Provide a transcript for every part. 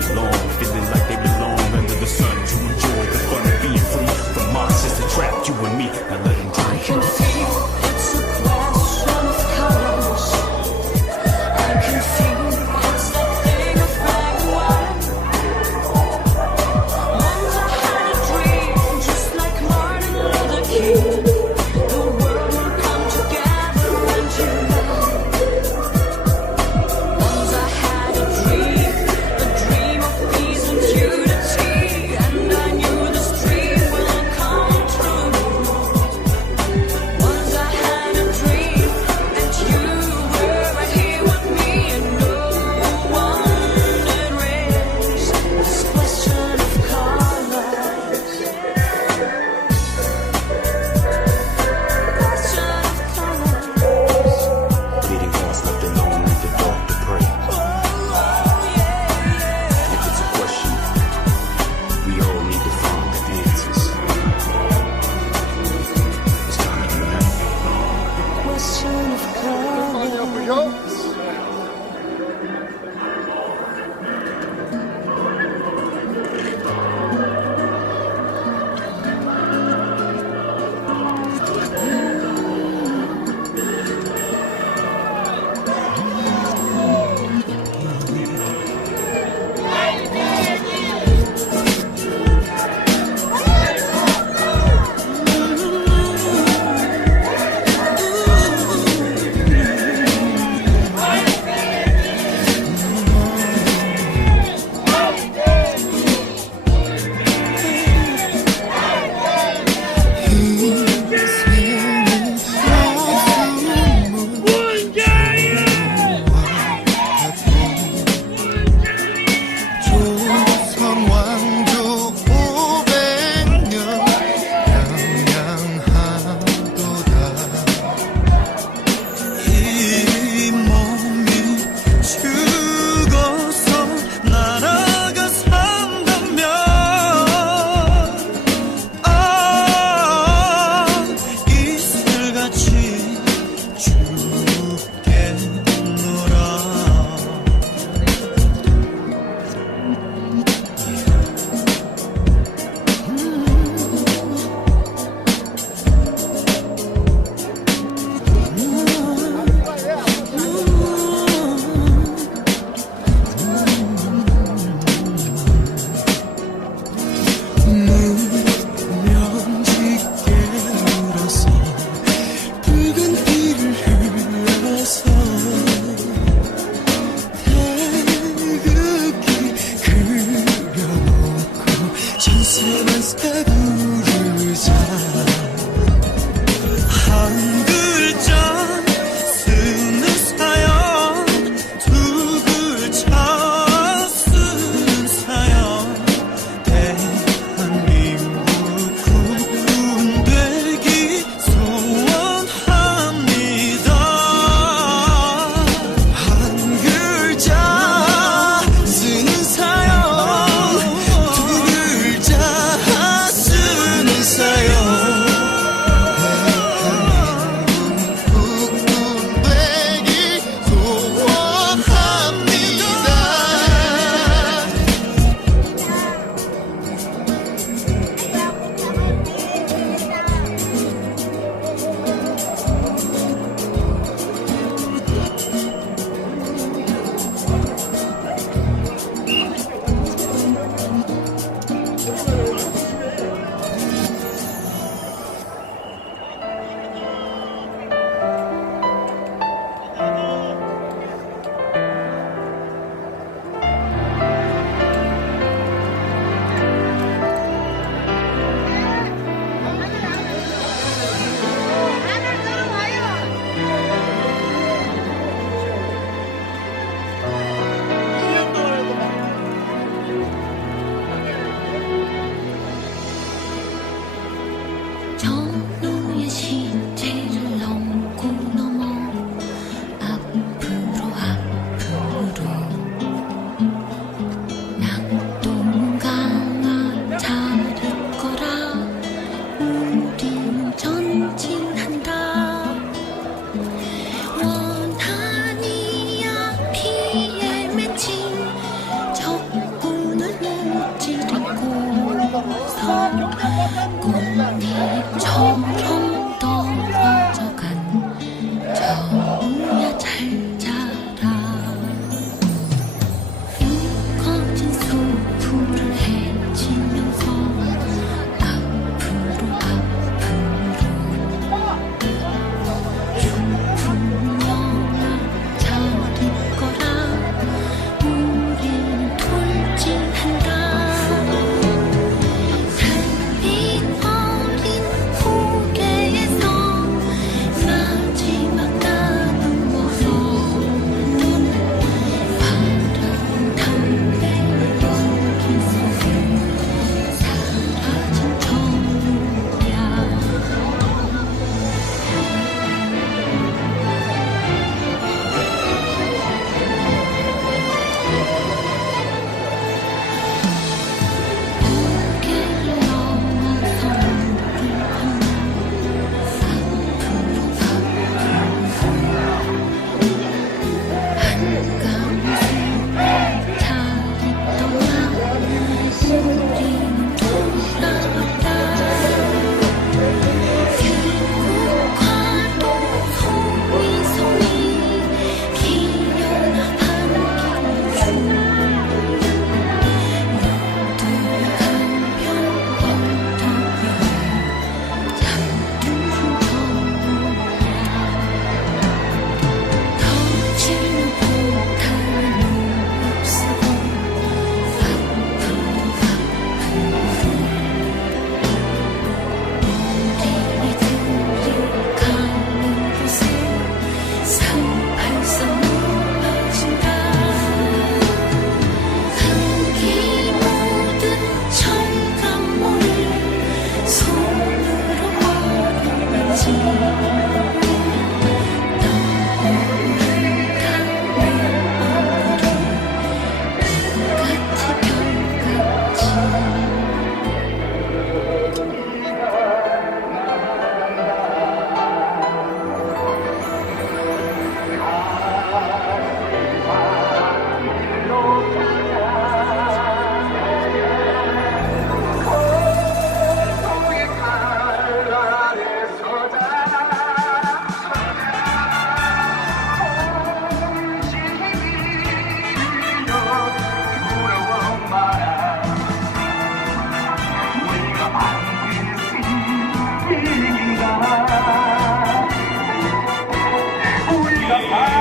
day long, feeling like they belong under the sun to enjoy the fun of being free. From monsters is trap, you and me. Now up.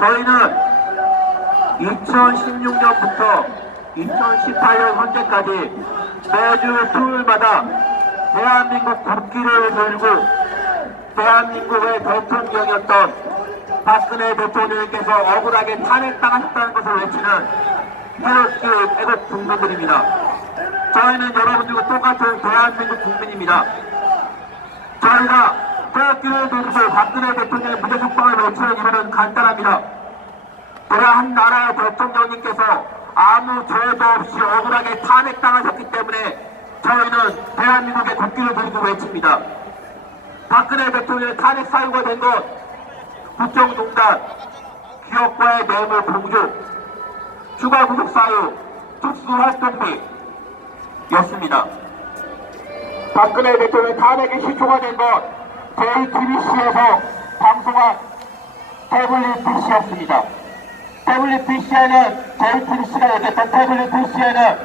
저희는 2016년부터 2018년 현재까지 매주 수요일마다 대한민국 국기를 들고 대한민국의 대통령이었던 박근혜 대통령께서 억울하게 탄핵당하셨다는 것을 외치는 태극기 애국 국민들입니다. 저희는 여러분들과 똑같은 대한민국 국민입니다. 저희가 태극기를 들고 박근혜 대통령의 무죄 석방을 외치는 이유는 간단합니다. 그러한 한 나라의 대통령님께서 아무 죄도 없이 억울하게 탄핵당하셨기 때문에 저희는 대한민국의 국기를 들고 외칩니다. 박근혜 대통령의 탄핵 사유가 된 것, 국정농단, 기업과의 뇌물 공조, 추가 구속 사유, 특수활동비, 였습니다. 박근혜 대통령 탄핵이 시초가 된 것, JTBC에서 방송한 WBC였습니다. WBC에는 JTBC가 얘기했던 WBC에는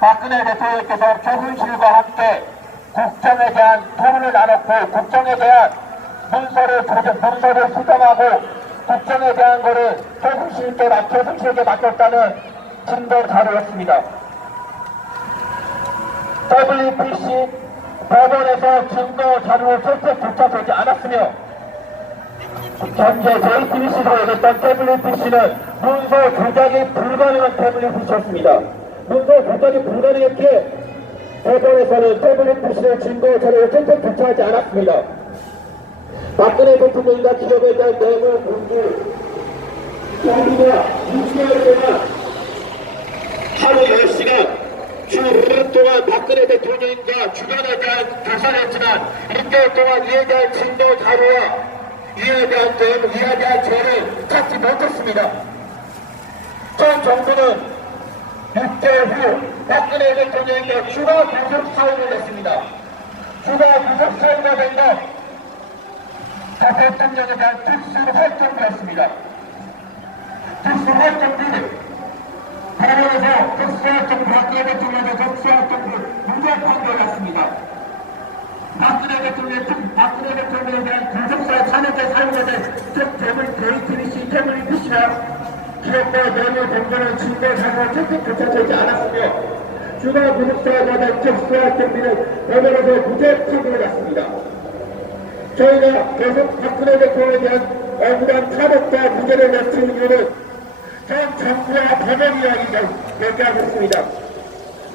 박근혜 대통령께서 최순실과 함께 국정에 대한 토론을 나눴고 국정에 대한 문서를 문서를 수정하고 국정에 대한 거를 최순실께 맡- 최순실에게 맡겼다는 증거 자료였습니다. WBC 법원에서 증거 자료를 채택 조차 되지 않았으며 현재 JTBC로 얘기했던 WBC는 문서 조작이 불가능한 WBC였습니다. 문서 조작이 불가능했기에 법원에서는 WBC의 증거 자료를 채택 조차 하지 않았습니다. 박근혜 대통령과 기업에 대한 뇌물 공주 정부가 6개월 동안 하루 10시간 주 5년 동안 박근혜 대통령과 주변에 대한 조사를 했지만 6개월 동안 이에 대한 증거 자료와 이에 대한 죄, 이에 대한 죄를 찾지 못했습니다. 전 정부는 6개월 후 박근혜 대통령에게 추가 구속 사유를 냈습니다. 추가 구속 사유가 그 대통령에 대한 특수 활동이었습니다. 특수 활동비를 법원에서 특수활동 박근혜 대통령의 특수활동비 무죄 판결했습니다. 박근혜 대통령, 특- 박근혜 대통령에 대한 구속사 탄핵에 사용된 특대물 JTBC, WBC나 기업과 뇌물 공개는 증거 자료를 채택조차 되지 않았으며 주가 구속사에 관한 특수활동비는 법원에서 무죄 판결했습니다. 저희가 계속 박근혜 대통령에 대한 억울한 탄핵과 무죄를 외치는 이유는 전 정부와 법원 이야기를 얘기하고 있습니다.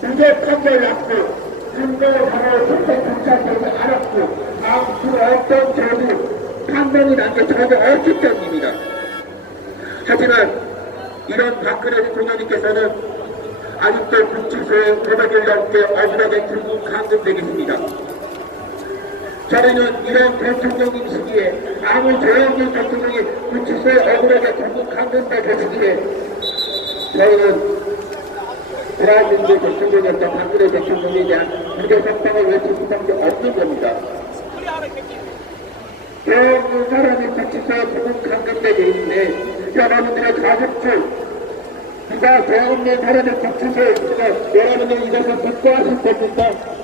무죄 판결 났고 증거 바로 선택 경찰되지 않았고 아무 어떤 죄도 판명이 난게 전혀 없기 때문입니다. 하지만 이런 박근혜 대통령님께서는 아직도 구치소에 500일 넘게 억울하게 들고 감금되고 있습니다. 저희는 이런 대통령님 시기에 아무 죄 없는 대통령이 구치소에 억울하게 들고 감금돼 계시기에 저희는 대한민국 대통령이었던 박근혜 대한 무죄 석방을 외칠 수밖에 없는 겁니다. 죄 없는 사람이 구치소에 감금되고 있는데 여러분들의 가족들 누가 죄 없는 사람이 구치소에 있으면 여러분들 이것을 믿고 하실 겁니까?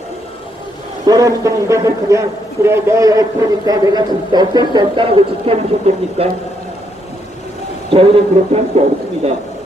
여러분들은 이것을 그냥 그래 너 옆으니까 내가 진짜 어쩔 수 없다라고 지켜보실 겁니까? 저희는 그렇게 할 수 없습니다.